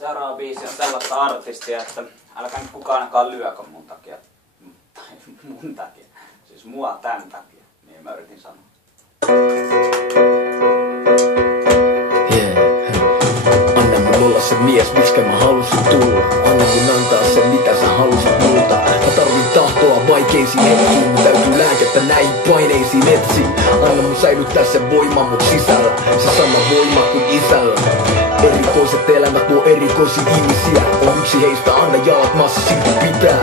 Seuraava biisi on sellaista artistia, että älkää nyt kukaan ainakaan lyökö mun takia. Tai mun takia. Siis mua tän takia. Niin mä yritin sanoa. Anna mun olla se mies, miksikä mä halusin tulla. Anna mun antaa se, mitä sä halusit multa. Mä tarvin tahtoa vaikeisiin hetkiin. Mun täytyy lääkettä näihin paineisiin etsiin. Anna mun säilyttää se voima mut sisällä. Se sama voima kuin isällä. Erikoiset elämät tuo erikoisia ihmisiä. On yksi heistä, anna jalat maassa, silti pitää.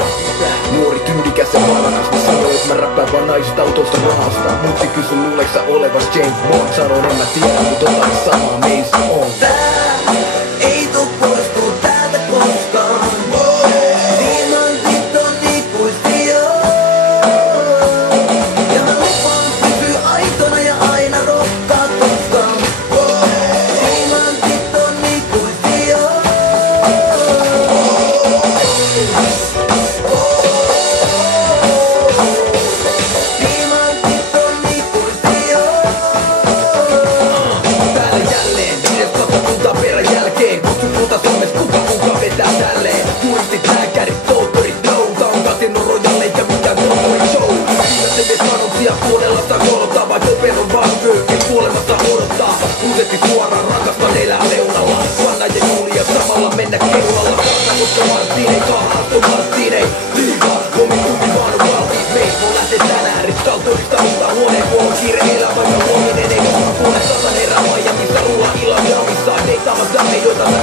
Nuori tyylikäs ja varakas. Mä sanoin, et mä räppään vaan naisista autoista rahasta. Mutsi kysy luuleeks sä olevas James Bond. Sanoin en mä tiedä, mut jotain samaa meissä on. Ei tuu poistuu täältä koskaan. Diamantit on ikuisia. Ja mä lupaan pysyy aitona ja aina rokkaa koskaan. Diamantit on ikuisia. Diamantit on ikuisia. Täällä jälleen, 500 kuntaa perän jälkeen. Kutsu puhuta Suomes, kuka vetää tälleen. Juristit, lääkärit, tohtorit, nouta. On Casino Royale eikä mikään tohtorin show. Siinä se ves sanoksia kuunnella saa kolottaa. Vai Toperon vaan pöykin kuolemassa odottaa. Usetti suoraan rakastan elää leunalla. Vanna ja Julia samalla mennä keulalla. Koska Martin ei kahaasto, Martin ei liikaa. Komi vaan on valmiit, meis voi lähteä tänään. Ristaltoista mutta huoneen puolon kiire elää. Vaikka huominen ei ole puolen tasan herää Miamiissa rulla illan jamissa. Deittaamassa me joita sä